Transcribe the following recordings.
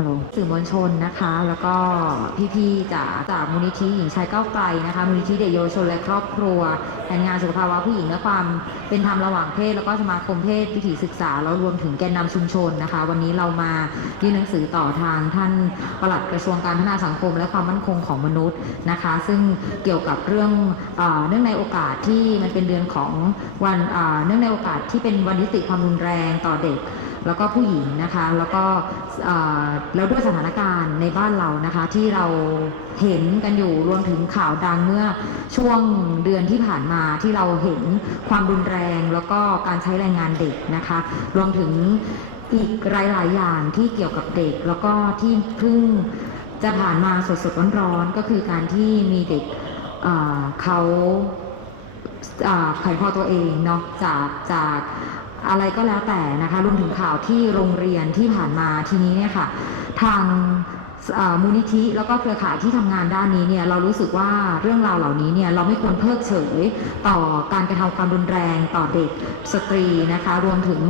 ฮัลโหลสื่อมวลชนนะคะ แล้วก็พี่ๆจากจากมูลนิธิหญิงชายก้าวไกลนะคะมูลนิธิเด็กเยาวชนและครอบครัวแผนงานสุขภาวะผู้หญิงและความเป็นธรรมระหว่างเพศ แล้วก็สมาคมเพศวิถีศึกษาแล้วรวมถึงแกนนำชุมชนนะคะ วันนี้เรามายื่นหนังสือต่อทางท่านปลัดกระทรวงการพัฒนาสังคม และความมั่นคงของมนุษย์นะคะ ซึ่งเกี่ยวกับเรื่องเนื่องในโอกาสที่มันเป็นเดือนของวันเอ่อเนื่องในโอกาสที่เป็นวันยุติความรุนแรงต่อเด็ก แล้วก็ผู้หญิงนะคะแล้วก็แล้วด้วยสถานการณ์ในบ้านเรานะคะที่เราเห็นกันอยู่รวมถึงข่าวดังเมื่อช่วงเดือนที่ผ่านมาที่เราเห็นความรุนแรง แล้วก็การใช้แรงงานเด็กนะคะรวมถึงอีกหลายๆอย่างที่เกี่ยวกับเด็ก แล้วก็ที่เพิ่งจะผ่านมาสดๆร้อนๆก็คือการที่มีเด็กเขาอ่าไขพอตัวเองเนาะจากจาก อะไรก็แล้วแต่นะคะรวมถึงข่าวที่โรงเรียนที่ผ่านมาทีนี้เนี่ยค่ะ ทางมูลนิธิแล้วก็เครือข่ายที่ทำงานด้านนี้เนี่ยเรารู้สึกว่าเรื่องราวเหล่านี้เนี่ยเราไม่ควรเพิกเฉยต่อการกระทำความรุนแรงต่อเด็กสตรีนะคะ รวมถึง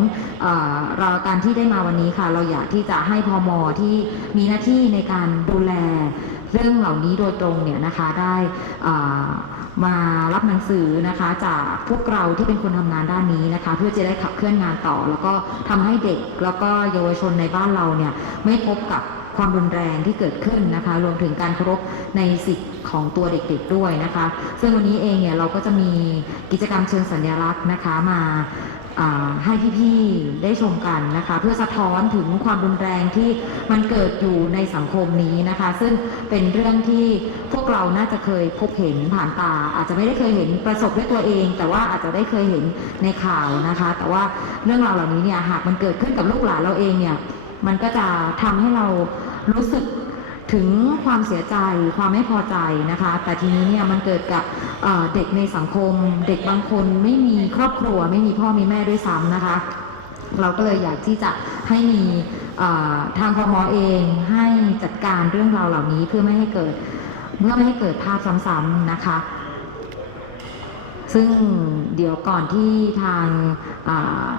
เอ่อเราการที่ได้มาวันนี้ค่ะ เราอยากที่จะให้พอมที่มีหน้าที่ในการดูแลเรื่องเหล่านี้โดยตรงเนี่ยนะคะได้อ่า มารับหนังสือนะคะจากพวกเราที่เป็นคนทำงานด้านนี้นะคะ เพื่อจะได้ขับเคลื่อนงานต่อ แล้วก็ทำให้เด็กแล้วก็เยาวชนในบ้านเราเนี่ยไม่พบกับความรุนแรงที่เกิดขึ้นนะคะ รวมถึงการเคารพในสิทธิ์ของตัวเด็กๆด้วยนะคะ ซึ่งวันนี้เองเนี่ยเราก็จะมีกิจกรรมเชิงสัญลักษณ์นะคะมา ให้พี่ๆได้ชมกันนะคะ เพื่อสะท้อนถึงความรุนแรงที่มันเกิดอยู่ในสังคมนี้นะคะ ซึ่งเป็นเรื่องที่พวกเราน่าจะเคยพบเห็นผ่านตา อาจจะไม่ได้เคยเห็นประสบด้วยตัวเอง แต่ว่าอาจจะได้เคยเห็นในข่าวนะคะ แต่ว่าเรื่องราวเหล่านี้เนี่ยหากมันเกิดขึ้นกับลูกหลานเราเองเนี่ยมันก็จะทำให้เรารู้สึก ถึงความเสียใจความไม่พอใจนะคะ แต่ทีนี้เนี่ยมันเกิดกับเด็กในสังคม เด็กบางคนไม่มีครอบครัว ไม่มีพ่อมีแม่ด้วยซ้ำนะคะ เราก็เลยอยากที่จะให้มีทางพมอเองให้จัดการเรื่องราวเหล่านี้เพื่อไม่ให้เกิดเพื่อไม่ให้เกิดภาพซ้ำๆนะคะ ซึ่งเดี๋ยวก่อนที่ทาง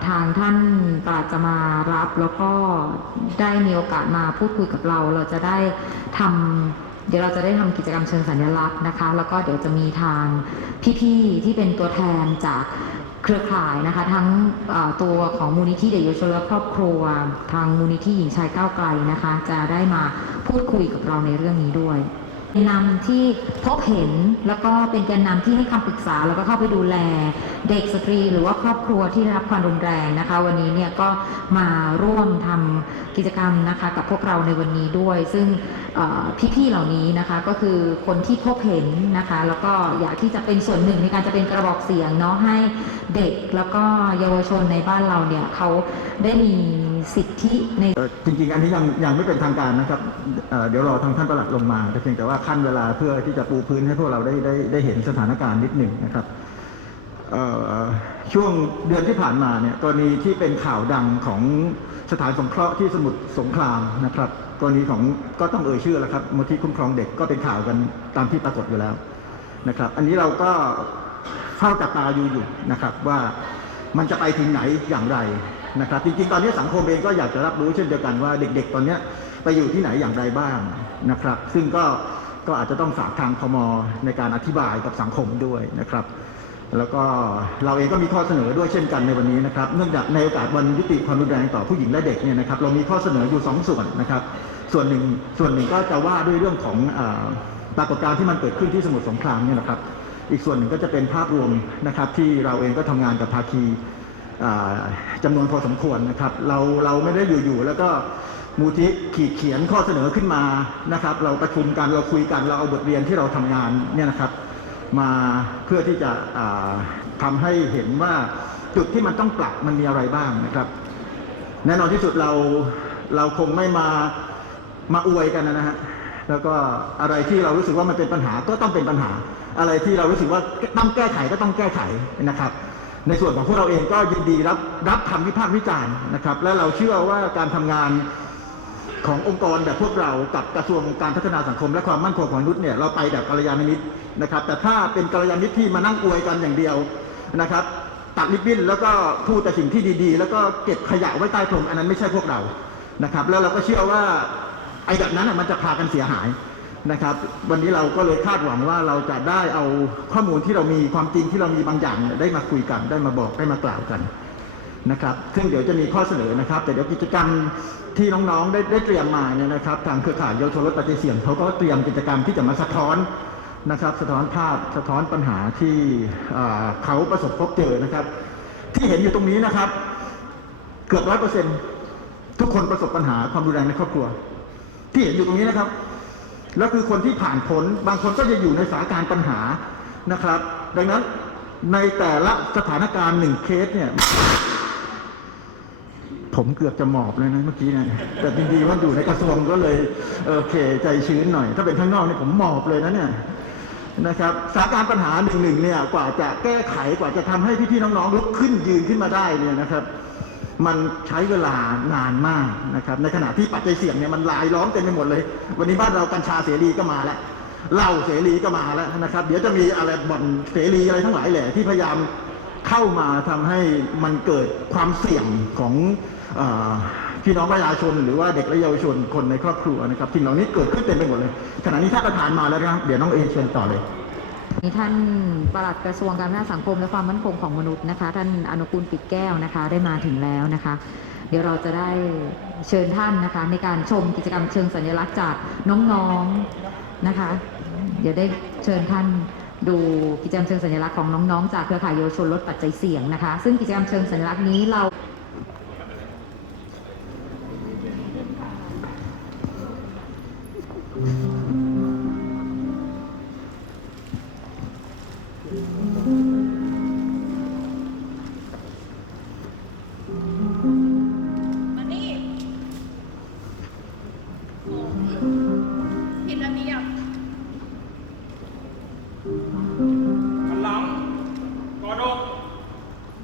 ทางท่านปลัดจะมารับแล้วก็ได้มีโอกาสมาพูดคุยกับเรา เราจะได้ทำเดี๋ยวเราจะได้ทำกิจกรรมเชิงสัญลักษณ์นะคะ แล้วก็เดี๋ยวจะมีทางพี่ๆที่เป็นตัวแทนจากเครือข่ายนะคะ ทั้งตัวของมูลนิธิเด็กเยาวชนและครอบครัว ทางมูลนิธิหญิงชายก้าวไกลนะคะ จะได้มาพูดคุยกับเราในเรื่องนี้ด้วย แกนนำที่พบเห็นแล้วก็เป็นแกนนำที่ให้คำปรึกษาแล้วก็เข้าไปดูแลเด็กสตรี หรือว่าครอบครัวที่ได้รับความรุนแรงนะคะ วันนี้เนี่ยก็มาร่วมทำกิจกรรมนะคะกับพวกเราในวันนี้ด้วย ซึ่งพี่ๆเหล่านี้นะคะก็คือคนที่พบเห็นนะคะ แล้วก็อยากที่จะเป็นส่วนหนึ่งในการจะเป็นกระบอกเสียงเนาะให้เด็กแล้วก็เยาวชนในบ้านเราเนี่ยเขาได้มีสิทธิในจริงๆ อันนี้ยังยังไม่เป็นทางการนะครับเเดี๋ยวรอทางท่านประหลัดลงมาแต่เพียงแต่ว่าขั้นเวลาเพื่อที่จะปูพื้นให้พวกเราได้ได้ได้เห็นสถานการณ์นิดหนึ่งนะครับช่วงเดือนที่ผ่านมาเนี่ยกรณีที่เป็นข่าวดังของสถานสงเคราะห์ที่สมุทรสงครามนะครับ กรณีของก็ต้องเอ่ยชื่อแล้วครับมูลที่คุ้มครองเด็กก็เป็นข่าวกันตามที่ปรากฏอยู่แล้วนะครับ อันนี้เราก็เฝ้าจับตาอยู่อยู่นะครับว่ามันจะไปถึงไหนอย่างไร นะครับจริงๆตอนนี้สังคมเองก็อยากจะรับรู้เช่นเดียวกันว่าเด็กๆ ตอนนี้ไปอยู่ที่ไหนอย่างไรบ้างนะครับ ซึ่งก็ก็อาจจะต้องฝากทางพมในการอธิบายกับสังคมด้วยนะครับ แล้วก็เราเองก็มีข้อเสนอด้วยเช่นกันในวันนี้นะครับ เนื่องจากในโอกาสวันยุติความรุนแรงต่อผู้หญิงและเด็กเนี่ยนะครับ เรามีข้อเสนออยู่สองส่วนนะครับ ส่วนหนึ่งส่วนหนึ่งก็จะว่าด้วยเรื่องของอปรากฏการณ์ที่มันเกิดขึ้นที่สมุทรสงครามเนี่ยนะครับ อีกส่วนหนึ่งก็จะเป็นภาพรวมนะครับที่เราเองก็ทำงานกับภาคี จำานวนพอสมควรนะครับ เราเราไม่ได้อยู่ๆแล้วก็มูที่ขีดเขียนข้อเสนอขึ้นมานะครับ เราประชุมกันเราคุยกันเราเอาบทเรียนที่เราทำงานเนี่ยนะครับ มาเพื่อที่จะอ่าทำให้เห็นว่าจุดที่มันต้องปรับมันมีอะไรบ้างนะครับ แน่นอนที่สุดเราเราคงไม่มามาอวยกันนะฮะแล้วก็อะไรที่เรารู้สึกว่ามันเป็นปัญหาก็ต้องเป็นปัญหา อะไรที่เรารู้สึกว่าต้องแก้ไขก็ต้องแก้ไขนะครับ ในส่วนของพวกเราเองก็ยินดีรับรับคำวิพากษ์วิจารณ์นะครับ และเราเชื่อว่าการทำงานขององค์กรแบบพวกเรากับกระทรวงการพัฒนาสังคม และความมั่นคงของมนุษย์เนี่ยเราไปแบบกัลยาณมิตรนะครับ แต่ถ้าเป็นกัลยาณมิตรที่มานั่งอวยกันอย่างเดียวนะครับ ตัดลิบบิ้นแล้วก็พูดแต่สิ่งที่ดีๆ แล้วก็เก็บขยะไว้ใต้พรมอันนั้นไม่ใช่พวกเรานะครับ แล้วเราก็เชื่อว่าไอ้แบบนั้นน่ะมันจะพากันเสียหาย นะครับ วันนี้เราก็เลยคาดหวังว่าเราจะได้เอาข้อมูลที่เรามีความจริงที่เรามีบางอย่างได้มาคุยกัน ได้มาบอกได้มากล่าวกันนะครับ ซึ่งเดี๋ยวจะมีข้อเสนอนะครับ แต่เดี๋ยวกิจกรรมที่น้องๆได้ได้เตรียมมาเนี่ยนะครับ ทางเครือข่ายเยาวชนลดปัจจัยเสียงเขาก็เตรียมกิจกรรมที่จะมาสะท้อนนะครับ สะท้อนภาพสะท้อนปัญหาที่เขาประสบพบเจอนะครับ ที่เห็นอยู่ตรงนี้นะครับ เกือบร้อยเปอร์เซ็นทุกคนประสบปัญหาความรุนแรงในครอบครัว ที่เห็นอยู่ตรงนี้นะครับ แล้วคือคนที่ผ่านพ้นบางคนก็จะอยู่ในสถานการณ์ปัญหานะครับ ดังนั้นในแต่ละสถานการณ์หนึ่งเคสเนี่ย ผมเกือบจะหมอบเลยนะเมื่อกี้เนะแต่จริงๆว่าอยู่ในกระทรวงก็เลยโอเคใจชื้นหน่อย ถ้าเป็นข้างนอกเนี่ยผมหมอบเลยนะเนี่ยนะครับสถานการณ์ปัญหาหนึ่งหนึ่งเนี่ยกว่าจะแก้ไขกว่าจะทำให้พี่ๆน้องๆลุกขึ้นยืนขึ้นมาได้เนี่ยนะครับ มันใช้เวลานานมากนะครับ ในขณะที่ปัจจัยเสี่ยงเนี่ยมันลายล้อมเต็มไปหมดเลย วันนี้บ้านเรากัญชาเสรีก็มาแล้วเหล้าเสรีก็มาแล้วนะครับ เดี๋ยวจะมีอะไรบ่อนเสรีอะไรทั้งหลายแหละที่พยายามเข้ามาทำให้มันเกิดความเสี่ยงของอพี่น้องประชาชน หรือว่าเด็กและเยาวชนคนในครอบครัวนะครับสิ่งเหล่านี้เกิดขึ้นเต็มไปหมดเลยขณะนี้ท่านประธานมาแล้วนะครับเดี๋ยวน้องเอเชิญต่อเลย ท่านปลัดกระทรวงการพัฒนาสังคมและความมั่นคงของมนุษย์นะคะ ท่านอนุกูลปิดแก้วนะคะ ได้มาถึงแล้วนะคะ เดี๋ยวเราจะได้เชิญท่านนะคะ ในการชมกิจกรรมเชิงสัญลักษณ์จากน้องๆนะคะ เดี๋ยวได้เชิญท่านดูกิจกรรมเชิงสัญลักษณ์ของน้องๆ จากเครือข่ายเยาวชนลดปัจจัยเสี่ยงนะคะ ซึ่งกิจกรรมเชิงสัญลักษณ์นี้เรามา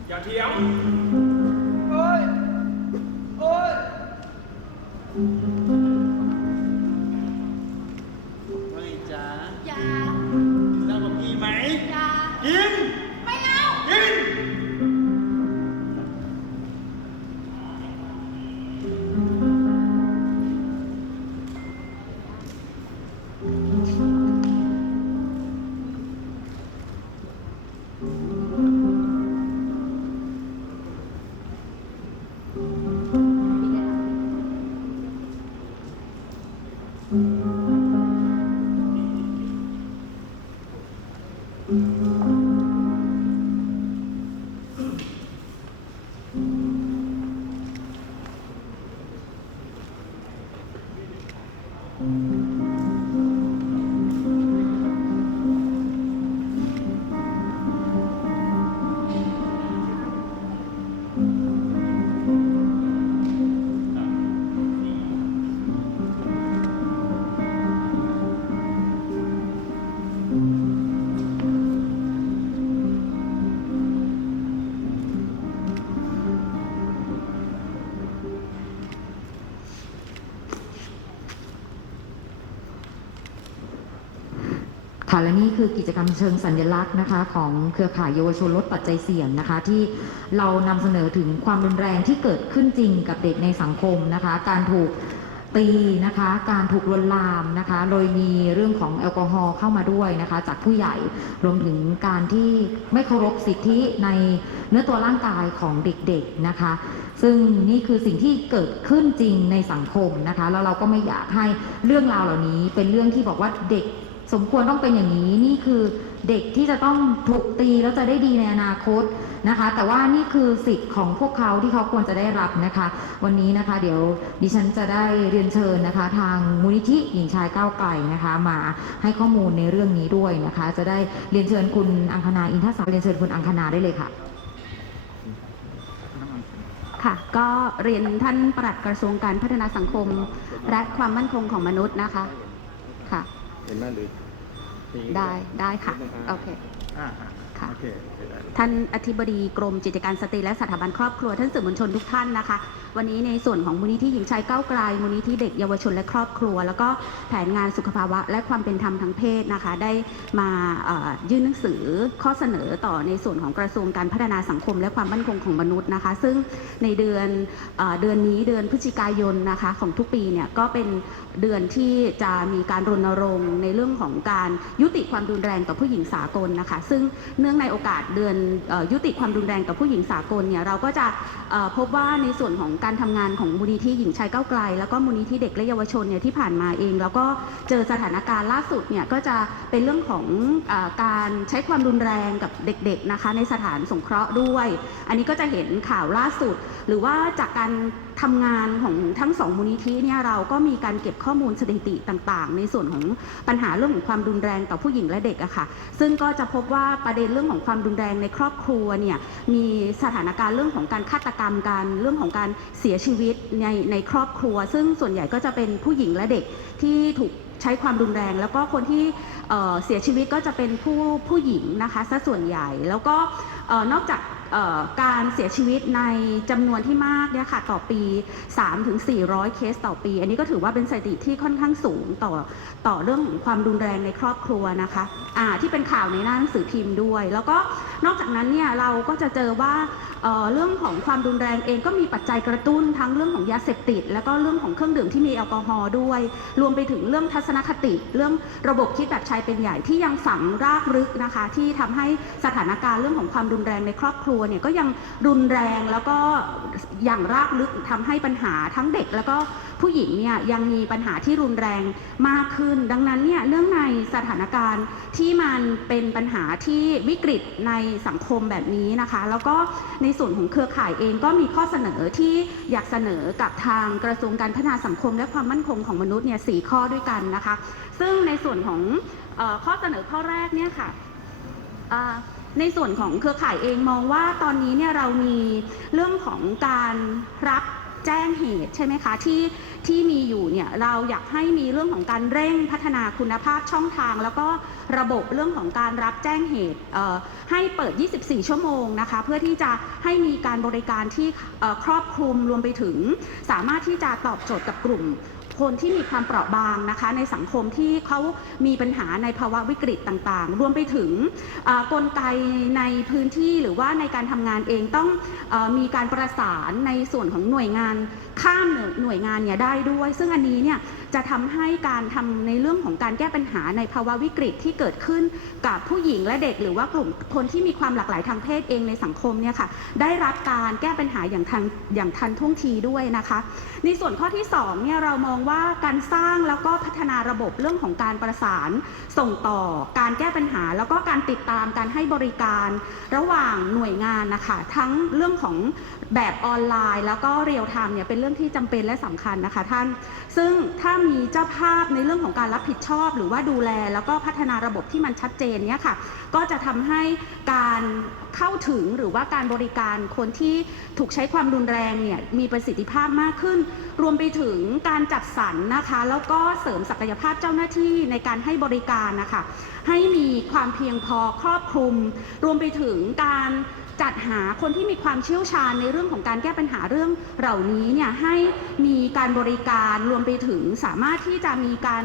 อย่าเถียงเอ้ยเอ้ย คือกิจกรรมเชิงสัญลักษณ์นะคะของเครือข่ายเยาวชนลดปัจจัยเสี่ยงนะคะ ที่เรานำเสนอถึงความรุนแรงที่เกิดขึ้นจริงกับเด็กในสังคมนะคะ การถูกตีนะคะการถูกลวนลามนะคะ โดยมีเรื่องของแอลกอฮอล์เข้ามาด้วยนะคะ จากผู้ใหญ่รวมถึงการที่ไม่เคารพสิทธิในเนื้อตัวร่างกายของเด็กๆนะคะ ซึ่งนี่คือสิ่งที่เกิดขึ้นจริงในสังคมนะคะ แล้วเราก็ไม่อยากให้เรื่องราวเหล่านี้เป็นเรื่องที่บอกว่าเด็ก สมควรต้องเป็นอย่างนี้นี่คือเด็กที่จะต้องถูกตีแล้วจะได้ดีในอนาคตนะคะ แต่ว่านี่คือสิทธิ์ของพวกเขาที่เขาควรจะได้รับนะคะ วันนี้นะคะเดี๋ยวดิฉันจะได้เรียนเชิญนะคะ ทางมูลนิธิหญิงชายก้าวไกลนะคะ มาให้ข้อมูลในเรื่องนี้ด้วยนะคะ จะได้เรียนเชิญคุณอังคณาอินทศักดิ์เรียนเชิญคุณอังคณาได้เลยค่ะค่ะก็เรียนท่านปลัดกระทรวงการพัฒนาสังคม และความมั่นคงของมนุษย์นะคะค่ะ เห็นไหมหรือได้ได้ค่ะ โอเคอ่าค่ะ โอเคท่านอธิบดีกรมกิจการสตรีและสถาบันครอบครัวท่านสื่อมวลชนทุกท่านนะคะ วันนี้ในส่วนของมูลนิธิหญิงชายก้าวไกลมูลนิธิเด็กเยาวชนและครอบครัว แล้วก็แผนงานสุขภาวะ และความเป็นธรรมทางเพศนะคะ ได้มายื่นหนังสือข้อเสนอต่อในส่วนของกระทรวงการพัฒนาสังคมและความมั่นคงของมนุษย์นะคะ ซึ่งในเดือนเดือนนี้เดือนพฤศจิกายนนะคะของทุกปีเนี่ยก็เป็นเดือนที่จะมีการรณรงค์ในเรื่องของการยุติความรุนแรงต่อผู้หญิงสากลนะคะ ซึ่งเนื่องในโอกาสเดือนยุติความรุนแรงต่อผู้หญิงสากลเนี่ยเราก็จะพบว่าในส่วนของการทำงานของมูลนิธิหญิงชายก้าวไกล แล้วก็มูลนิธิเด็กและเยาวชนเนี่ยที่ผ่านมาเอง แล้วก็เจอสถานการณ์ล่าสุดเนี่ยก็จะเป็นเรื่องของอการใช้ความรุนแรงกับเด็กๆนะคะในสถานสงเคราะห์ด้วย อันนี้ก็จะเห็นข่าวล่าสุด หรือว่าจากการ ทำงานของทั้งสองมูลนิธิเนี่ยเราก็มีการเก็บข้อมูลสถิติต่างๆ ในส่วนของปัญหาเรื่องของความรุนแรงต่อผู้หญิงและเด็กอะค่ะ ซึ่งก็จะพบว่าประเด็นเรื่องของความรุนแรงในครอบครัวเนี่ยมีสถานการณ์เรื่องของการฆาตกรรมกันเรื่องของการเสียชีวิตในในครอบครัว ซึ่งส่วนใหญ่ก็จะเป็นผู้หญิงและเด็กที่ถูกใช้ความรุนแรง แล้วก็คนที่เเสียชีวิตก็จะเป็นผู้ผู้หญิงนะคะซะส่วนใหญ่แล้วก็ออนอกจาก การเสียชีวิตในจำนวนที่มากเนี่ยค่ะต่อปี 3-400 เคสต่อปี อันนี้ก็ถือว่าเป็นสถิติที่ค่อนข้างสูงต่อต่อเรื่องของความรุนแรงในครอบครัวนะคะที่เป็นข่าวในหน้าหนังสือพิมพ์ด้วย แล้วก็นอกจากนั้นเนี่ยเราก็จะเจอว่า เรื่องของความรุนแรงเองก็มีปัจจัยกระตุ้นทั้งเรื่องของยาเสพติด แล้วก็เรื่องของเครื่องดื่มที่มีแอลกอฮอล์ด้วย รวมไปถึงเรื่องทัศนคติ เรื่องระบบคิดแบบชายเป็นใหญ่ที่ยังฝังรากลึกนะคะ ที่ทำให้สถานการณ์เรื่องของความรุนแรงในครอบครัวเนี่ยก็ยังรุนแรงแล้วก็อย่างรากลึกทำให้ปัญหาทั้งเด็กแล้วก็ ผู้หญิงเนี่ยยังมีปัญหาที่รุนแรงมากขึ้น ดังนั้นเนี่ยเนื่องในสถานการณ์ที่มันเป็นปัญหาที่วิกฤตในสังคมแบบนี้นะคะ แล้วก็ในส่วนของเครือข่ายเองก็มีข้อเสนอที่อยากเสนอกับทางกระทรวงการพัฒนาสังคม และความมั่นคงของมนุษย์เนี่ยสข้อด้วยกันนะคะ ซึ่งในส่วนของออข้อเสนอข้อแรกเนี่ยค่ะในส่วนของเครือข่ายเองมองว่าตอนนี้เนี่ยเรามีเรื่องของการรับ แจ้งเหตุใช่ไหมคะที่ที่มีอยู่เนี่ยเราอยากให้มีเรื่องของการเร่งพัฒนาคุณภาพช่องทาง แล้วก็ระบบเรื่องของการรับแจ้งเหตุให้เปิด 24 ชั่วโมงนะคะเพื่อที่จะให้มีการบริการที่ครอบคลุมรวมไปถึง สามารถที่จะตอบโจทย์กับกลุ่ม คนที่มีความเปราะบางนะคะ ในสังคมที่เขามีปัญหาในภาวะวิกฤตต่างๆ รวมไปถึงกลไกในพื้นที่หรือว่าในการทำงานเองต้องอมีการประสานในส่วนของหน่วยงานข้ามหน่วยงานเนี่ยได้ด้วย ซึ่งอันนี้เนี่ย จะทำให้การทำในเรื่องของการแก้ปัญหาในภาวะวิกฤตที่เกิดขึ้นกับผู้หญิงและเด็ก หรือว่ากลุ่มคนที่มีความหลากหลายทางเพศเองในสังคมเนี่ยค่ะได้รับการแก้ปัญหาอย่างทันอย่างทันท่วงทีด้วยนะคะ ในส่วนข้อที่2เนี่ยเรามองว่าการสร้างแล้วก็พัฒนาระบบเรื่องของการประสานส่งต่อการแก้ปัญหา แล้วก็การติดตามการให้บริการระหว่างหน่วยงานนะคะทั้งเรื่องของแบบออนไลน์ แล้วก็เรียลไทม์เนี่ยเป็นเรื่องที่จำเป็นและสำคัญนะคะท่าน ซึ่งถ้ามีเจ้าภาพในเรื่องของการรับผิดชอบ หรือว่าดูแล แล้วก็พัฒนาระบบที่มันชัดเจนเนี่ยค่ะก็จะทำให้การเข้าถึงหรือว่าการบริการคนที่ถูกใช้ความรุนแรงเนี่ยมีประสิทธิภาพมากขึ้น รวมไปถึงการจัดสรรนะคะ แล้วก็เสริมศักยภาพเจ้าหน้าที่ในการให้บริการนะคะให้มีความเพียงพอครอบคลุม รวมไปถึงการ จัดหาคนที่มีความเชี่ยวชาญในเรื่องของการแก้ปัญหาเรื่องเหล่านี้เนี่ยให้มีการบริการรวมไปถึงสามารถที่จะมีการ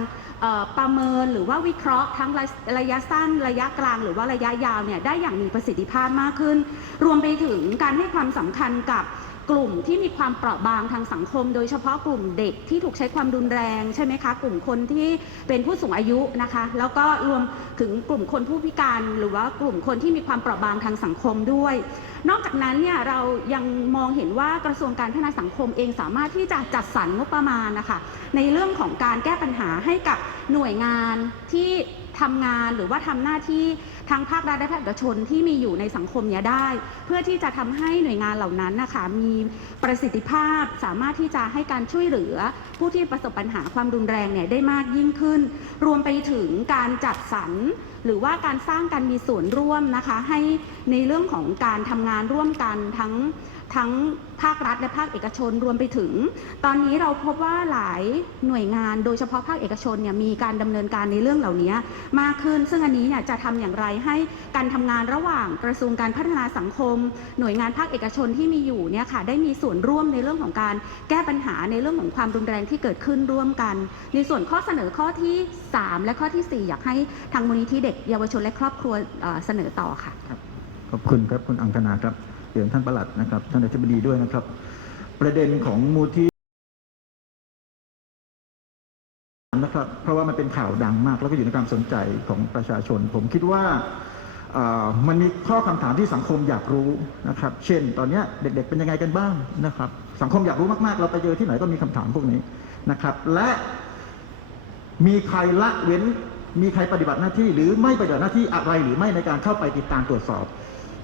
ประเมินหรือว่าวิเคราะห์ทั้งระระยะสั้นระยะกลาง หรือว่าระยะยาวเนี่ยได้อย่างมีประสิทธิภาพมากขึ้น รวมไปถึงการให้ความสำคัญกับ กลุ่มที่มีความเปราะบางทางสังคม โดยเฉพาะกลุ่มเด็กที่ถูกใช้ความรุนแรงใช่ไหมคะกลุ่มคนที่เป็นผู้สูงอายุนะคะ แล้วก็รวมถึงกลุ่มคนผู้พิการ หรือว่ากลุ่มคนที่มีความเปราะบางทางสังคมด้วย นอกจากนั้นเนี่ยเรายังมองเห็นว่ากระทรวงการพัฒนาสังคมเองสามารถที่จะจัดสรรงบประมาณนะคะในเรื่องของการแก้ปัญหาให้กับหน่วยงานที่ทำงานหรือว่าทำหน้าที่ ทางภาครัฐและภาคเอกชนที่มีอยู่ในสังคมเนี้ยได้ เพื่อที่จะทำให้หน่วยงานเหล่านั้นนะคะมีประสิทธิภาพสามารถที่จะให้การช่วยเหลือ ผู้ที่ประสบปัญหาความรุนแรงเนี่ยได้มากยิ่งขึ้น รวมไปถึงการจัดสรรหรือว่าการสร้างการมีส่วนร่วมนะคะให้ในเรื่องของการทำงานร่วมกันทั้งทั้งภาครัฐและภาคเอกชนรวมไปถึง ตอนนี้เราพบว่าหลายหน่วยงานโดยเฉพาะภาคเอกชนเนี่ยมีการดำเนินการในเรื่องเหล่านี้มากขึ้น ซึ่งอันนี้เนี่ยจะทำอย่างไรให้การทำงานระหว่างกระทรวงการพัฒนาสังคม หน่วยงานภาคเอกชนที่มีอยู่เนี่ยค่ะได้มีส่วนร่วมในเรื่องของการแก้ปัญหาในเรื่องของความรุนแรงที่เกิดขึ้นร่วมกัน ในส่วนข้อเสนอข้อที่ 3 และข้อทีสี่4 อยากให้ทางมูลนิธิเด็กเยาวชนและครอบครัวเอ่อเสนอต่อค่ะ ขอบคุณครับคุณอังคณาครับเดี๋ยวท่านประหลัดนะครับ ท่านอธิบดีด้วยนะครับ ประเด็นของมูลที่นะครับ เพราะว่ามันเป็นข่าวดังมาก แล้วก็อยู่ในความสนใจของประชาชน ผมคิดว่ามันมีข้อคำถามที่สังคมอยากรู้นะครับ เช่น ตอนนี้เด็กๆเป็นยังไงกันบ้างนะครับ สังคมอยากรู้มากๆ เราไปเจอที่ไหนก็มีคำถามพวกนี้นะครับ และมีใครละเว้น มีใครปฏิบัติหน้าที่ หรือไม่ปฏิบัติหน้าที่อะไรหรือไม่ในการเข้าไปติดตามตรวจสอบ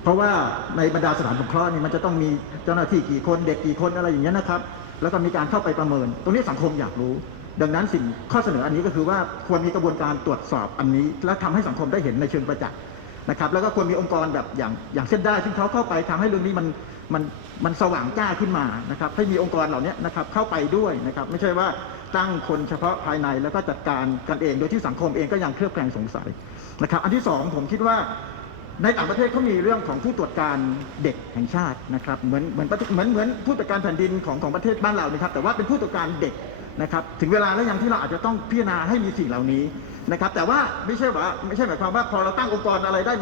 เพราะว่าในบรรดาสถานสงเคราะห์นี่มันจะต้องมีเจ้าหน้าที่กี่คนเด็กกี่คนอะไรอย่างเงี้ยนะครับ แล้วก็มีการเข้าไปประเมิน ตรงนี้สังคมอยากรู้ ดังนั้นสิ่งข้อเสนออันนี้ก็คือว่าควรมีกระบวนการตรวจสอบอันนี้ และทำให้สังคมได้เห็นในเชิงประจักษ์นะครับ แล้วก็ควรมีองค์กรแบบอย่างอย่างเส้นได้ซึ่งเขาเข้าไปทำให้เรื่องนี้มันมันมันสว่างจ้าขึ้นมานะครับให้มีองค์กรเหล่านี้นะครับเข้าไปด้วยนะครับไม่ใช่ว่าตั้งคนเฉพาะภายในแล้วก็จัดการกันเอง โดยที่สังคมเองก็ยังเคลือบแคลงสงสัยนะครับ อันที่สองผมคิดว่า ในต่างประเทศเขามีเรื่องของผู้ตรวจการเด็กแห่งชาตินะครับเหมือนเหมือนเหมือนเหมือนผู้ตรวจการแผ่นดินของของประเทศบ้านเรานะครับ แต่ว่าเป็นผู้ตรวจการเด็กนะครับถึงเวลาแล้วยังที่เราอาจจะต้องพิจารณาให้มีสิ่งเหล่านี้นะครับ แต่ว่าไม่ใช่ว่าไม่ใช่หมายความว่าพอเราตั้งองค์กรอะไรได้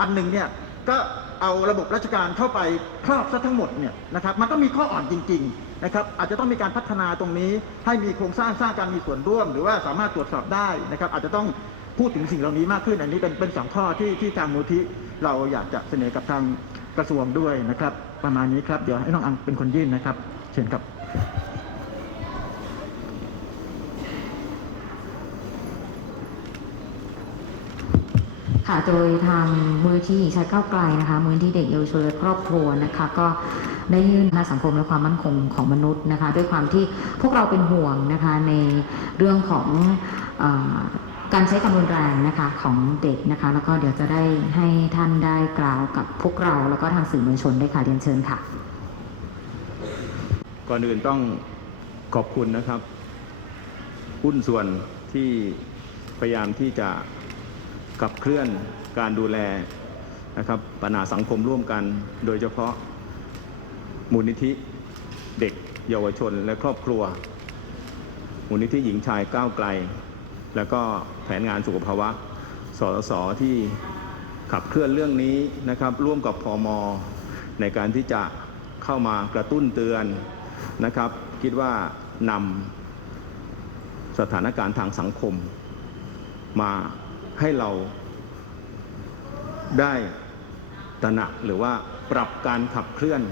อันหนึ่งเนี่ยก็เอาระบบราชการเข้าไปครอบซะทั้งหมดเนี่ยนะครับมันก็มีข้ออ่อนจริงๆนะครับอาจจะต้องมีการพัฒนาตรงนี้ให้มีโครงสร้างสร้างการมีส่วนร่วม หรือว่าสามารถตรวจสอบได้นะครับอาจจะต้อง พูดถึงสิ่งเหล่านี้มากขึ้นอันนี้เป็นเป็นสองข้อที่ที่ทางมูลที่เราอยากจะเสนอกับทางกระทรวงด้วยนะครับ ประมาณนี้ครับเดี๋ยวให้น้องอังเป็นคนยื่นนะครับ เชิญครับค่ะโดยทางมูลนิธิหญิงชายก้าไกลนะคะมูลนิธิเด็กเยาวชนและครอบครัวนะคะก็ได้ยื่นนะสังคมและความมั่นคงของมนุษย์นะคะด้วยความที่พวกเราเป็นห่วงนะคะในเรื่องของอ การใช้ความรุนแรงนะคะของเด็กนะคะ แล้วก็เดี๋ยวจะได้ให้ท่านได้กล่าวกับพวกเราแล้วก็ทางสื่อมวลชนได้วยค่ะเรียนเชิญค่ะ ก่อนอื่นต้องขอบคุณนะครับหุ้นส่วนที่พยายามที่จะขับเคลื่อนการดูแลนะครับปัญหาสังคมร่วมกัน โดยเฉพาะมูลนิธิเด็กเยาวชนและครอบครัว มูลนิธิหญิงชายก้าวไกล แล้วก็แผนงานสุขภาวะสสสที่ขับเคลื่อนเรื่องนี้นะครับ ร่วมกับพอมในการที่จะเข้ามากระตุ้นเตือนนะครับ คิดว่านำสถานการณ์ทางสังคม มาให้เราได้ตระหนักหรือว่าปรับการขับเคลื่อน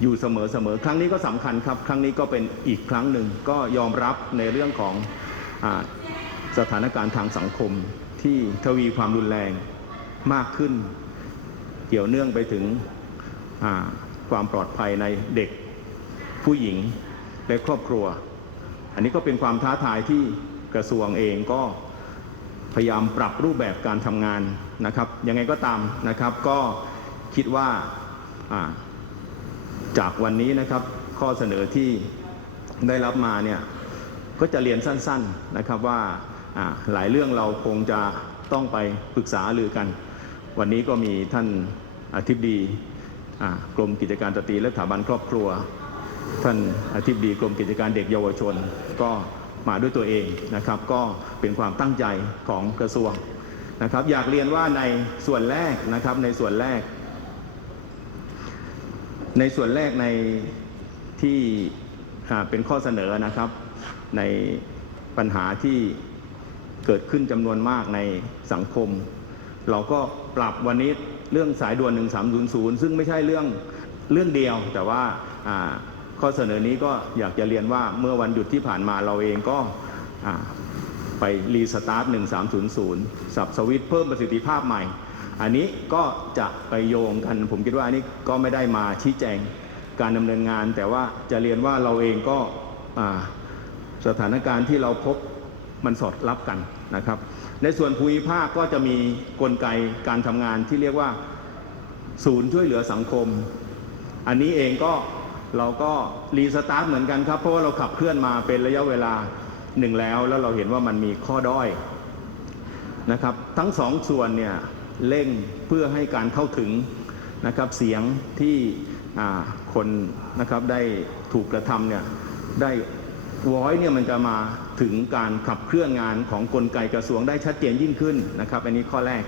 อยู่เสมอเสมอครั้งนี้ก็สำคัญครับ ครั้งนี้ก็เป็นอีกครั้งหนึ่งก็ยอมรับในเรื่องของอ สถานการณ์ทางสังคมที่ทวีความรุนแรงมากขึ้น เกี่ยวเนื่องไปถึงความปลอดภัยในเด็กผู้หญิงและครอบครัว อันนี้ก็เป็นความท้าทายที่กระทรวงเองก็พยายามปรับรูปแบบการทำงานนะครับ ยังไงก็ตามนะครับก็คิดว่าจากวันนี้นะครับข้อเสนอที่ได้รับมาเนี่ยก็จะเรียนสั้น ๆนะครับว่า หลายเรื่องเราคงจะต้องไปปรึกษาหรือกัน วันนี้ก็มีท่านอธิบดีกรมกิจการสตรีและสถาบันครอบครัว ท่านอธิบดีกรมกิจการเด็กเยาวชน ก็มาด้วยตัวเองนะครับ ก็เป็นความตั้งใจของกระทรวงนะครับ อยากเรียนว่าในส่วนแรกนะครับในส่วนแรก ในส่วนแรกในที่เป็นข้อเสนอนะครับ ในปัญหาที่ เกิดขึ้นจำนวนมากในสังคม เราก็ปรับวันนี้เรื่องสายด่วน 1300 ซึ่งไม่ใช่เรื่องเรื่องเดียว แต่ว่าข้อเสนอนี้ก็อยากจะเรียนว่าเมื่อวันหยุดที่ผ่านมาเราเองก็ไปรีสตาร์ท 1300 สับสวิตเพิ่มประสิทธิภาพใหม่ อันนี้ก็จะไปโยงกัน ผมคิดว่าอันนี้ก็ไม่ได้มาชี้แจงการดำเนินงาน แต่ว่าจะเรียนว่าเราเองก็สถานการณ์ที่เราพบ มันสอดรับกันนะครับ ในส่วนภูมิภาคก็จะมีกลไกการทำงานที่เรียกว่า ศูนย์ช่วยเหลือสังคม อันนี้เองก็เราก็รีสตาร์ทเหมือนกันครับ เพราะว่าเราขับเคลื่อนมาเป็นระยะเวลาหนึ่งแล้ว แล้วเราเห็นว่ามันมีข้อด้อยนะครับ ทั้งสองส่วนเนี่ยเร่งเพื่อให้การเข้าถึงนะครับเสียงที่คนนะครับได้ถูกกระทำเนี่ยได้ วอยเนี่ยมันจะมาถึงการขับเคลื่อนงานของกลไกกระทรวงได้ชัดเจนยิ่งขึ้นนะครับ อันนี้ข้อแรก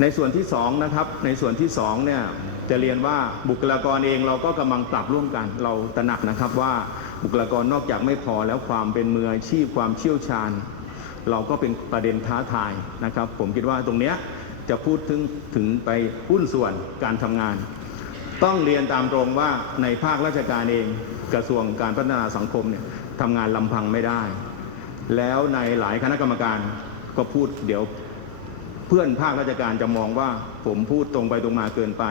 ในส่วนที่สองนะครับในส่วนที่สองเนี่ยจะเรียนว่าบุคลากรเองเราก็กำลังปรับร่วมกัน เราตระหนักนะครับว่าบุคลากรนอกจากไม่พอแล้วความเป็นมืออาชีพความเชี่ยวชาญ เราก็เป็นประเด็นท้าทายนะครับ ผมคิดว่าตรงเนี้ยจะพูดถึงถึงไปหุ้นส่วนการทำงาน ต้องเรียนตามตรงว่าในภาคราชการเองกระทรวงการพัฒนาสังคมเนี่ยทำงานลำพังไม่ได้ แล้วในหลายคณะกรรมการก็พูดเดี๋ยวเพื่อนภาคราชการจะมองว่าผมพูดตรงไปตรงมาเกินไป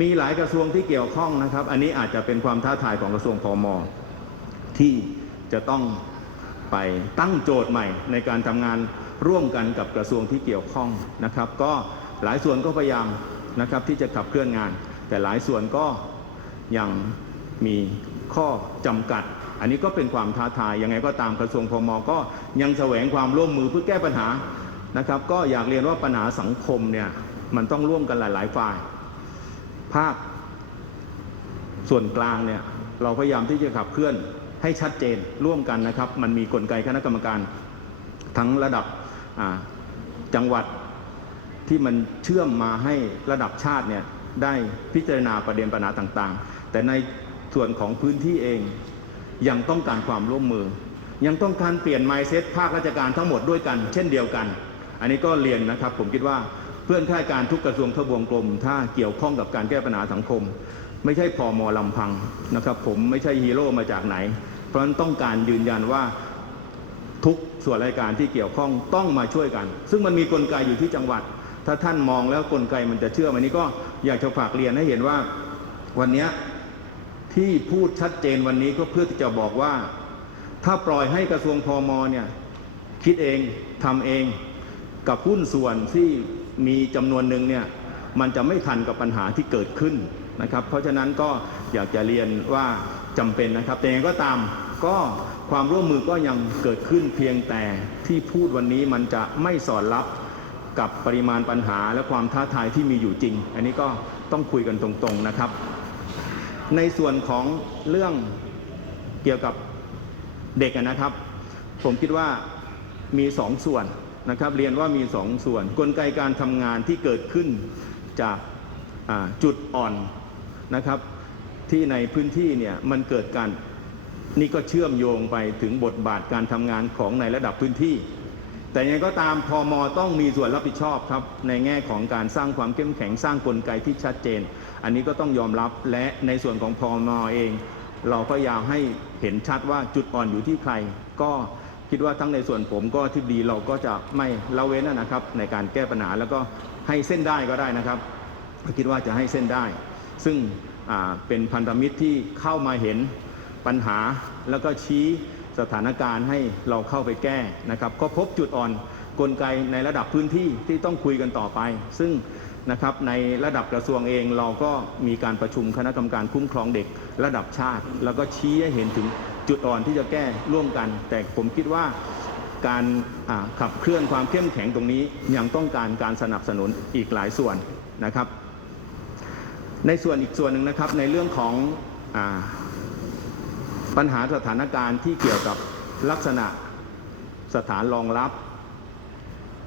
มีหลายกระทรวงที่เกี่ยวข้องนะครับ อันนี้อาจจะเป็นความท้าทายของกระทรวงพอมที่จะต้องไปตั้งโจทย์ใหม่ในการทำงานร่วมกันกับกระทรวงที่เกี่ยวข้องนะครับ ก็หลายส่วนก็พยายามนะครับที่จะขับเคลื่อนงาน แต่หลายส่วนก็ยังมีข้อจำกัด อันนี้ก็เป็นความท้าทายยังไงก็ตามกระทรวงพมก็ยังแสวงความร่วมมือเพื่อแก้ปัญหานะครับ ก็อยากเรียนว่าปัญหาสังคมเนี่ยมันต้องร่วมกันหลาย ๆ ฝ่าย ภาคส่วนกลางเนี่ยเราพยายามที่จะขับเคลื่อนให้ชัดเจนร่วมกันนะครับ มันมีกลไกคณะกรรมการทั้งระดับจังหวัดที่มันเชื่อมมาให้ระดับชาติเนี่ย ได้พิจารณาประเด็นปัญหาต่างๆ แต่ในส่วนของพื้นที่เองยังต้องการความร่วมมือ ยังต้องการเปลี่ยน mindset ภาคราชการทั้งหมดด้วยกัน เช่นเดียวกัน อันนี้ก็เรียนนะครับ ผมคิดว่าเพื่อนข้าราชการทุกกระทรวงทบวงกลม ถ้าเกี่ยวข้องกับการแก้ปัญหาสังคม ไม่ใช่พอมอลำพังนะครับ ผมไม่ใช่ฮีโร่มาจากไหน เพราะฉะนั้นต้องการยืนยันว่าทุกส่วนราชการที่เกี่ยวข้องต้องมาช่วยกัน ซึ่งมันมีกลไกอยู่ที่จังหวัด ถ้าท่านมองแล้วกลไกมันจะเชื่อมันนี้ก็อยากจะฝากเรียนให้เห็นว่าวันนี้ที่พูดชัดเจนวันนี้ก็เพื่อที่จะบอกว่า ถ้าปล่อยให้กระทรวงพอมเนี่ยคิดเองทำเองกับหุ้นส่วนที่มีจำนวนหนึ่งเนี่ยมันจะไม่ทันกับปัญหาที่เกิดขึ้นนะครับ เพราะฉะนั้นก็อยากจะเรียนว่าจำเป็นนะครับ แต่ยังก็ตามก็ความร่วมมือก็ยังเกิดขึ้นเพียงแต่ที่พูดวันนี้มันจะไม่สอดรับ กับปริมาณปัญหาและความท้าทายที่มีอยู่จริง อันนี้ก็ต้องคุยกันตรงๆนะครับ ในส่วนของเรื่องเกี่ยวกับเด็กนะครับ ผมคิดว่ามีสองส่วนนะครับ เรียนว่ามีสองส่วน กลไกการทำงานที่เกิดขึ้นจากจุดอ่อนนะครับ ที่ในพื้นที่เนี่ยมันเกิดการนี่ก็เชื่อมโยงไปถึงบทบาทการทำงานของในระดับพื้นที่ แต่ยังไงก็ตามพอมต้องมีส่วนรับผิดชอบครับ ในแง่ของการสร้างความเข้มแข็งสร้างกลไกที่ชัดเจน อันนี้ก็ต้องยอมรับและในส่วนของพอมเอง เราพยายามให้เห็นชัดว่าจุดอ่อนอยู่ที่ใคร ก็คิดว่าทั้งในส่วนผมก็ที่ดีเราก็จะไม่ละเว้นนะครับ ในการแก้ปัญหาแล้วก็ให้เส้นได้ก็ได้นะครับคิดว่าจะให้เส้นได้ ซึ่งเป็นพันธมิตรที่เข้ามาเห็นปัญหาแล้วก็ชี้ สถานการณ์ให้เราเข้าไปแก้นะครับ ก็พบจุดอ่อนกลไกในระดับพื้นที่ที่ต้องคุยกันต่อไป ซึ่งนะครับในระดับกระทรวงเองเราก็มีการประชุมคณะกรรมการคุ้มครองเด็กระดับชาติ แล้วก็ชี้ให้เห็นถึงจุดอ่อนที่จะแก้ร่วมกัน แต่ผมคิดว่าการขับเคลื่อนความเข้มแข็งตรงนี้ยังต้องการการสนับสนุนอีกหลายส่วนนะครับ ในส่วนอีกส่วนหนึ่งนะครับในเรื่องของอ ปัญหาสถานการณ์ที่เกี่ยวกับลักษณะสถานรองรับ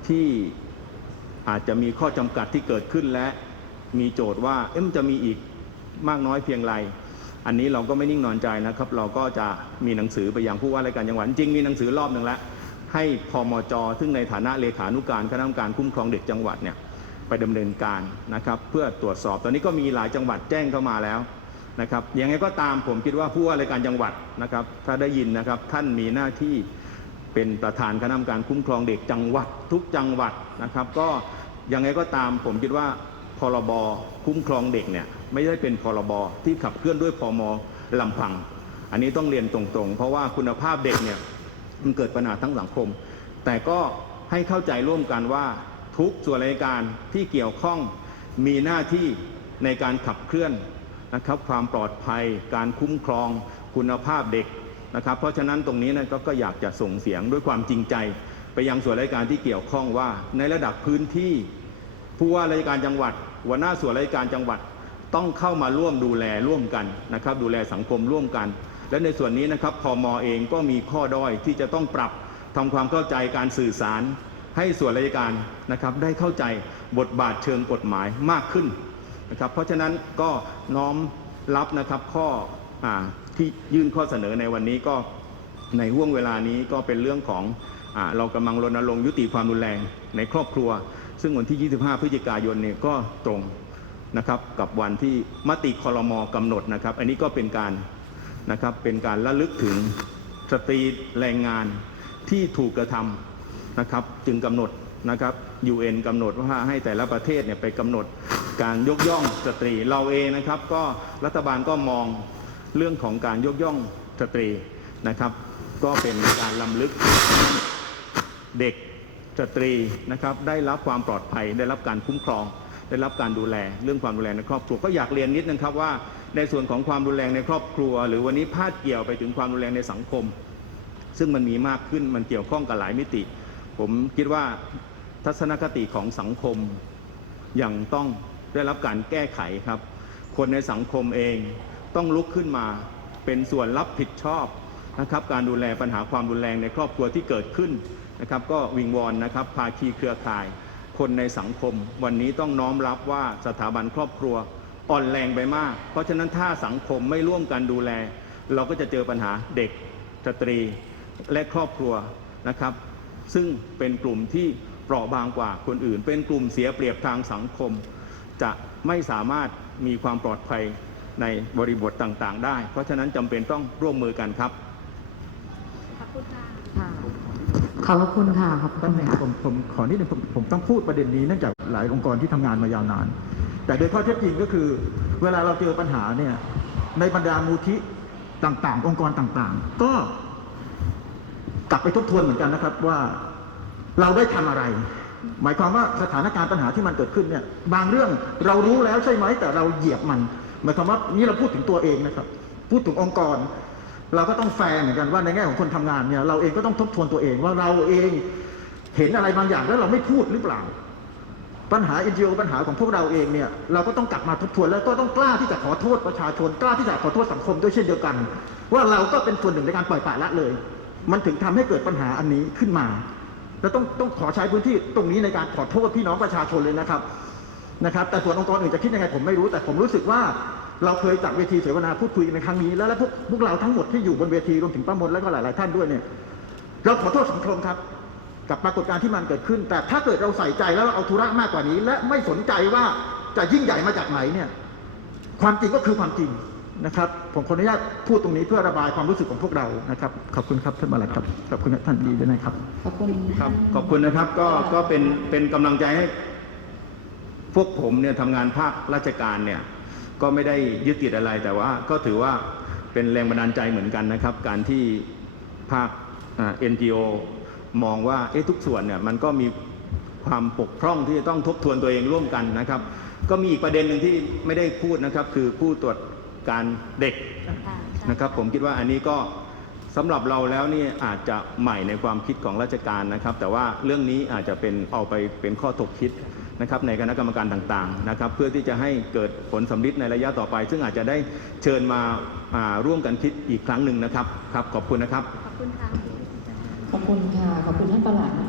ที่อาจจะมีข้อจำกัดที่เกิดขึ้นและมีโจทย์ว่าเอ๊ะมันจะมีอีกมากน้อยเพียงไร อันนี้เราก็ไม่นิ่งนอนใจนะครับ เราก็จะมีหนังสือไปยังผู้ว่าราชการจังหวัดจริงมีหนังสือรอบหนึ่งแล้วให้พมจ ซึ่งในฐานะเลขานุการคณะกรรมการคุ้มครองเด็กจังหวัดเนี่ยไปดำเนินการนะครับ เพื่อตรวจสอบตอนนี้ก็มีหลายจังหวัดแจ้งเข้ามาแล้ว นะครับยังไงก็ตามผมคิดว่าผู้ว่าราชการจังหวัดนะครับ ถ้าได้ยินนะครับท่านมีหน้าที่เป็นประธานคณะกรรมการคุ้มครองเด็กจังหวัดทุกจังหวัดนะครับ ก็ยังไงก็ตามผมคิดว่าพรบคุ้มครองเด็กเนี่ยไม่ได้เป็นพรบที่ขับเคลื่อนด้วยพมลำพัง อันนี้ต้องเรียนตรงๆ เพราะว่าคุณภาพเด็กเนี่ยมันเกิดปัญหาทั้งสังคม แต่ก็ให้เข้าใจร่วมกันว่าทุกส่วนราชการที่เกี่ยวข้องมีหน้าที่ในการขับเคลื่อน นะครับความปลอดภัย การคุ้มครองคุณภาพเด็กนะครับ เพราะฉะนั้นตรงนี้นะก็ก็อยากจะส่งเสียงด้วยความจริงใจ ไปยังส่วนราชการที่เกี่ยวข้องว่า ในระดับพื้นที่ผู้ว่าราชการจังหวัดหัวหน้าส่วนราชการจังหวัดต้องเข้ามาร่วมดูแลร่วมกันนะครับ ดูแลสังคมร่วมกัน และในส่วนนี้นะครับพมเองก็มีข้อด้อยที่จะต้องปรับทำความเข้าใจการสื่อสาร ให้ส่วนราชการนะครับได้เข้าใจบทบาทเชิงกฎหมายมากขึ้น นะครับเพราะฉะนั้นก็น้อมรับนะครับข้ออที่ยื่นข้อเสนอในวันนี้ก็ในห่วงเวลานี้ก็เป็นเรื่องของอเรากำลังรณรงค์ยุติความรุนแรงในครอบครัว ซึ่งวันที่ 25 พฤศจิกายนเนี่ยก็ตรงนะครับกับวันที่มติคอรมอกำหนดนะครับ อันนี้ก็เป็นการนะครับเป็นการระลึกถึงสตรีแรงงานที่ถูกกระทำนะครับจึงกำหนดนะครับ UN กำหนดว่าให้แต่ละประเทศเนี่ยไปกำหนด การยกย่องสตรี เราเองนะครับก็รัฐบาลก็มองเรื่องของการยกย่องสตรีนะครับ ก็เป็นการลำลึกเด็กสตรีนะครับได้รับความปลอดภัย ได้รับการคุ้มครอง ได้รับการดูแล เรื่องความดูแลในครอบครัวก็อยากเรียนนิดนึงครับว่าในส่วนของความรุนแรงในครอบครัว หรือวันนี้พาดเกี่ยวไปถึงความรุนแรงในสังคม ซึ่งมันมีมากขึ้นมันเกี่ยวข้องกับหลายมิติ ผมคิดว่าทัศนคติของสังคมยังต้อง ได้รับการแก้ไขครับ คนในสังคมเองต้องลุกขึ้นมาเป็นส่วนรับผิดชอบนะครับ การดูแลปัญหาความรุนแรงในครอบครัวที่เกิดขึ้นนะครับ ก็วิงวอนนะครับภาคีเครือข่าย คนในสังคม วันนี้ต้องน้อมรับว่าสถาบันครอบครัวอ่อนแรงไปมาก เพราะฉะนั้นถ้าสังคมไม่ร่วมกันดูแล เราก็จะเจอปัญหาเด็กสตรีและครอบครัวนะครับ ซึ่งเป็นกลุ่มที่เปราะบางกว่าคนอื่น เป็นกลุ่มเสียเปรียบทางสังคม จะไม่สามารถมีความปลอดภัยในบริบทต่างๆ ได้ เพราะฉะนั้นจำเป็นต้องร่วมมือกันครับ ขอบคุณค่ะค่ะขอบพระคุณค่ะขอบพระแป๊คุบณนึงค่ะผมผมขอนิดนึงผมผมต้องพูดประเด็นนี้เนื่องจากหลายองค์กรที่ทำงานมายาวนาน แต่โดยข้อเท็จจริงก็คือ เวลาเราเจอปัญหาเนี่ยในบรรดามูลที่ต่างๆ องค์กรต่างๆ ก็กลับไปทบทวนเหมือนกันนะครับว่าเราได้ทำอะไร หมายความว่าสถานการณ์ปัญหาที่มันเกิดขึ้นเนี่ยบางเรื่องเรารู้แล้วใช่ไหมแต่เราเหยียบมัน หมายความว่านี่เราพูดถึงตัวเองนะครับ พูดถึงองค์กร เราก็ต้องแฟร์เหมือนกันว่าในแง่ของคนทำงานเนี่ยเราเองก็ต้องทบทวนตัวเองว่าเราเองเห็นอะไรบางอย่างแล้วเราไม่พูดหรือเปล่า ปัญหา NGO ปัญหาของพวกเราเองเนี่ยเราก็ต้องกลับมาทบทวนแล้วก็ต้องกล้าที่จะขอโทษประชาชนกล้าที่จะขอโทษสังคมด้วยเช่นเดียวกัน ว่าเราก็เป็นส่วนหนึ่งในการปล่อยปละละเลย มันถึงทำให้เกิดปัญหาอันนี้ขึ้นมา แล้วต้องต้องขอใช้พื้นที่ตรงนี้ในการขอโทษพี่น้องประชาชนเลยนะครับนะครับ แต่ส่วนองค์กรอื่นจะคิดยังไงผมไม่รู้ แต่ผมรู้สึกว่าเราเคยจัดเวทีเสวนาพูดคุยในครั้งนี้ แล้วและพวกพวกเราทั้งหมดที่อยู่บนเวทีรวมถึงป้ามดและก็หลาย ๆ ท่านด้วยเนี่ย เราขอโทษสังคมครับ กับปรากฏการณ์ที่มันเกิดขึ้น แต่ถ้าเกิดเราใส่ใจแล้วเราเอาธุระมากกว่านี้ และไม่สนใจว่าจะยิ่งใหญ่มาจากไหนเนี่ย ความจริงก็คือความจริง นะครับ ผมขออนุญาตพูดตรงนี้เพื่อระบายความรู้สึกของพวกเรานะครับขอบคุณครับท่านมาลัยครับขอบคุณท่านดีด้วยนะครับขอบคุณครับขอบคุณนะครับก็ก็เป็นเป็นกำลังใจให้ พวกผมเนี่ยทำงานภาคราชการเนี่ยก็ไม่ได้ยึดติดอะไรแต่ว่า ก็ถือว่าเป็นแรงบันดาลใจเหมือนกันนะครับ การที่ภาคอ่า NGO มองว่าเอ๊ะทุกส่วนเนี่ยมันก็มีความปกพร่องที่จะต้องทบทวนตัวเองร่วมกันนะครับ ก็มีอีกประเด็นหนึ่งที่ไม่ได้พูดนะครับ คือผู้ตรวจ การเด็กนะครับ ผมคิดว่าอันนี้ก็สำหรับเราแล้วนี่อาจจะใหม่ในความคิดของราชการนะครับ แต่ว่าเรื่องนี้อาจจะเป็นเอาไปเป็นข้อถกคิดนะครับในคณะกรรมการต่างๆนะครับเพื่อที่จะให้เกิดผลสำลิดในระยะต่อไป ซึ่งอาจจะได้เชิญมาอ่าร่วมกันคิดอีกครั้งหนึ่งนะครับครับขอบคุณนะครับ ขอบคุณค่ะขอบคุณค่ะขอบคุณท่านประหลัดนะคะ